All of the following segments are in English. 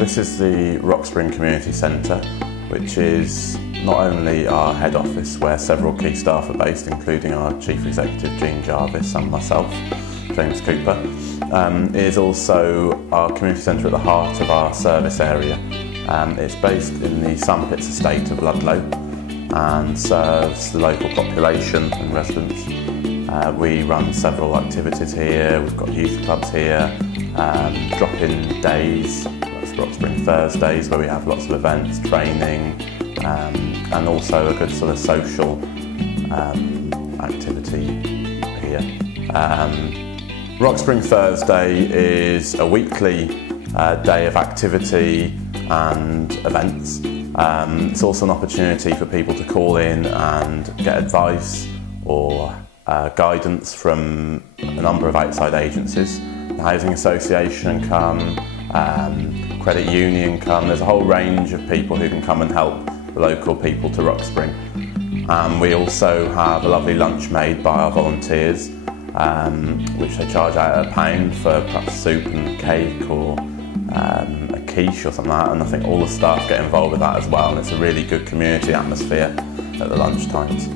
This is the Rockspring Community Centre, which is not only our head office where several key staff are based, including our Chief Executive Jean Jarvis and myself, James Cooper. It is also our community centre at the heart of our service area. It's based in the Sandpits estate of Ludlow and serves the local population and residents. We run several activities here. We've got youth clubs here, drop-in days, that's Rockspring Thursdays, where we have lots of events, training, and also a good sort of social activity here. Rockspring Thursday is a weekly day of activity and events. It's also an opportunity for people to call in and get advice or guidance from a number of outside agencies. The Housing Association come, Credit Union come, there's a whole range of people who can come and help the local people to Rockspring. We also have a lovely lunch made by our volunteers, which they charge out £1 for perhaps soup and cake or a quiche or something like that, and I think all the staff get involved with that as well, and it's a really good community atmosphere at the lunch times.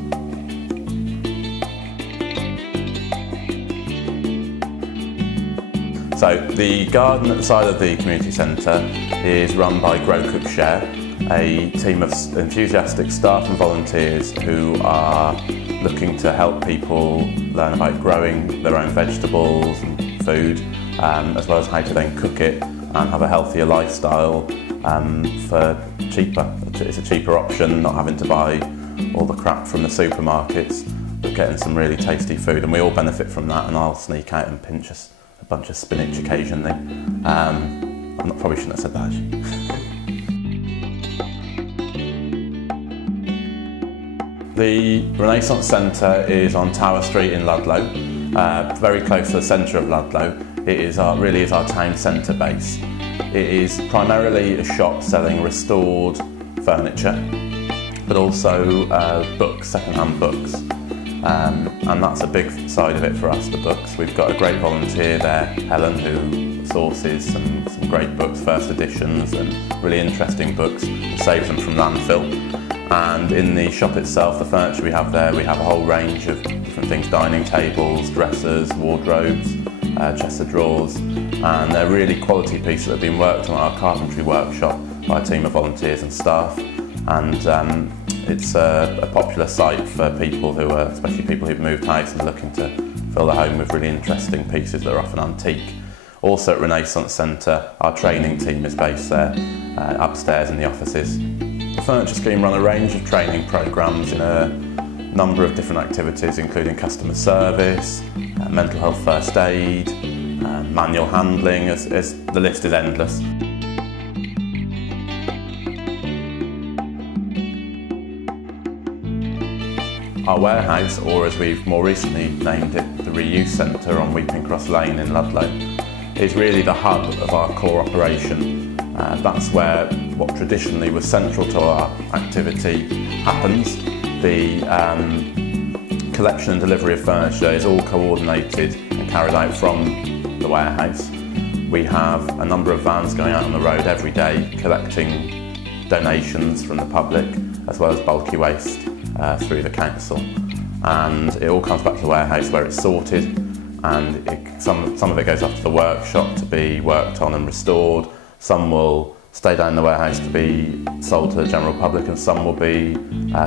So the garden at the side of the community centre is run by Grow Cook Share, a team of enthusiastic staff and volunteers who are looking to help people learn about growing their own vegetables and food, as well as how to then cook it and have a healthier lifestyle for cheaper. It's a cheaper option, not having to buy all the crap from the supermarkets, but getting some really tasty food, and we all benefit from that, and I'll sneak out and pinch a bunch of spinach occasionally. Probably shouldn't have said that actually. The Renaissance Centre is on Tower Street in Ludlow, very close to the centre of Ludlow. It is really is our town centre base. It is primarily a shop selling restored furniture, but also books, second-hand books. And that's a big side of it for us, the books. We've got a great volunteer there, Helen, who sources some great books, first editions, and really interesting books, and saves them from landfill. And in the shop itself, the furniture we have there, we have a whole range of different things, dining tables, dressers, wardrobes, chests of drawers, and they're really quality pieces that have been worked on at our carpentry workshop by a team of volunteers and staff. And it's a popular site for people who are, especially people who've moved house and looking to fill their home with really interesting pieces that are often antique. Also at Renaissance Centre, our training team is based there, upstairs in the offices. The Furniture Scheme run a range of training programmes in a number of different activities, including customer service, mental health first aid, manual handling, the list is endless. Our warehouse, or as we've more recently named it, the Reuse Centre on Weeping Cross Lane in Ludlow, is really the hub of our core operation. That's where what traditionally was central to our activity happens. The collection and delivery of furniture is all coordinated and carried out from the warehouse. We have a number of vans going out on the road every day collecting donations from the public as well as bulky waste through the council, and it all comes back to the warehouse where it's sorted, and some of it goes off to the workshop to be worked on and restored. Some will stay down in the warehouse to be sold to the general public, and some will be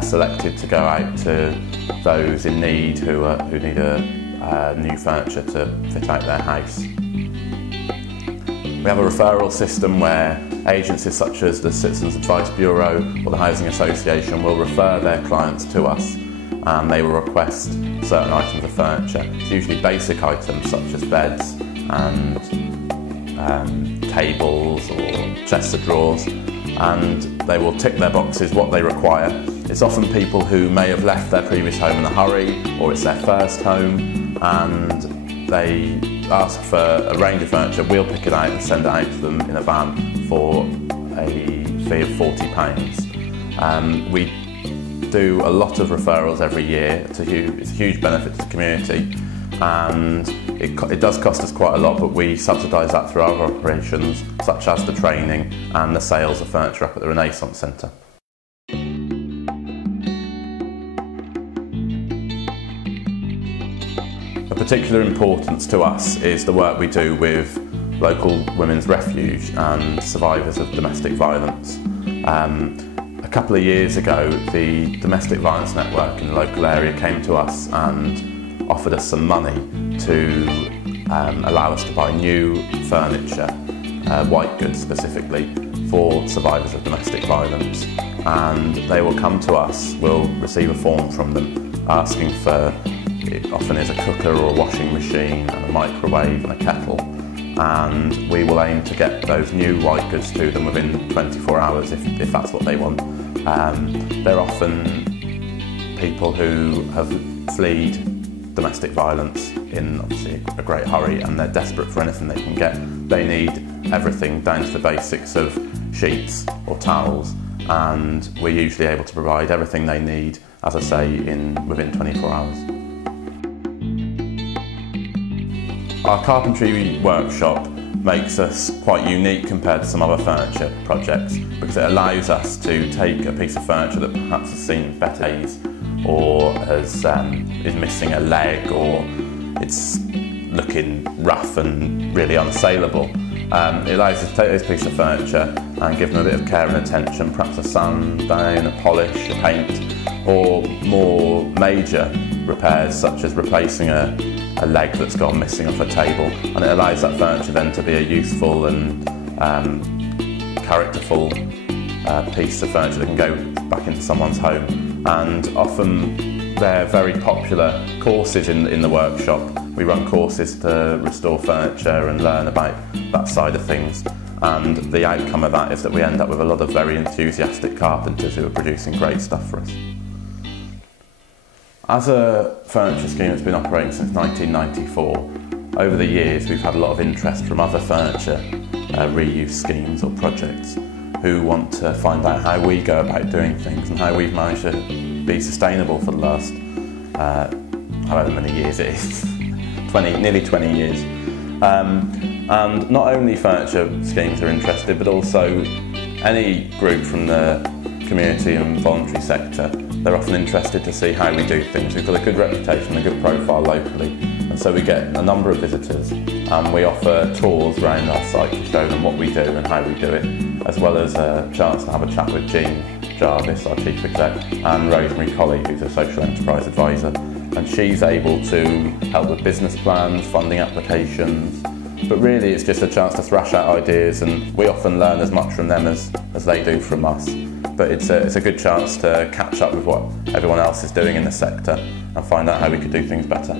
selected to go out to those in need who need a new furniture to fit out their house. We have a referral system where agencies such as the Citizens Advice Bureau or the Housing Association will refer their clients to us, and they will request certain items of furniture. It's usually basic items such as beds and tables or chests of drawers, and they will tick their boxes what they require. It's often people who may have left their previous home in a hurry, or it's their first home, and they ask for a range of furniture. We'll pick it out and send it out to them in a van for a fee of £40. We do a lot of referrals every year. It's a huge benefit to the community. and it does cost us quite a lot, but we subsidise that through our operations, such as the training and the sales of furniture up at the Renaissance Centre. Of particular importance to us is the work we do with local women's refuge and survivors of domestic violence. A couple of years ago, the Domestic Violence Network in the local area came to us and offered us some money to allow us to buy new furniture, white goods specifically, for survivors of domestic violence. And they will come to us, we'll receive a form from them asking for, it often is a cooker or a washing machine and a microwave and a kettle, and we will aim to get those new white goods to them within 24 hours if that's what they want. They're often people who have fled domestic violence in obviously a great hurry, and they're desperate for anything they can get. They need everything down to the basics of sheets or towels, and we're usually able to provide everything they need, as I say, within 24 hours. Our carpentry workshop makes us quite unique compared to some other furniture projects, because it allows us to take a piece of furniture that perhaps has seen better days, or is missing a leg, or it's looking rough and really unsaleable. It allows us to take this piece of furniture and give them a bit of care and attention, perhaps a sanddown, a polish, a paint, or more major repairs such as replacing a leg that's gone missing off a table, and it allows that furniture then to be a useful and characterful piece of furniture that can go back into someone's home. And often they're very popular courses in the workshop. We run courses to restore furniture and learn about that side of things, and the outcome of that is that we end up with a lot of very enthusiastic carpenters who are producing great stuff for us. As a furniture scheme that's been operating since 1994, over the years we've had a lot of interest from other furniture reuse schemes or projects who want to find out how we go about doing things and how we've managed to be sustainable for the last however many years it is, nearly 20 years. And not only furniture schemes are interested, but also any group from the community and voluntary sector. They're often interested to see how we do things. We've got a good reputation, a good profile locally, and so we get a number of visitors, and we offer tours around our site to show them what we do and how we do it, as well as a chance to have a chat with Jean Jarvis, our Chief Exec, and Rosemary Colley, who's a social enterprise advisor, and she's able to help with business plans, funding applications, but really it's just a chance to thrash out ideas, and we often learn as much from them as they do from us. But it's a good chance to catch up with what everyone else is doing in the sector and find out how we could do things better.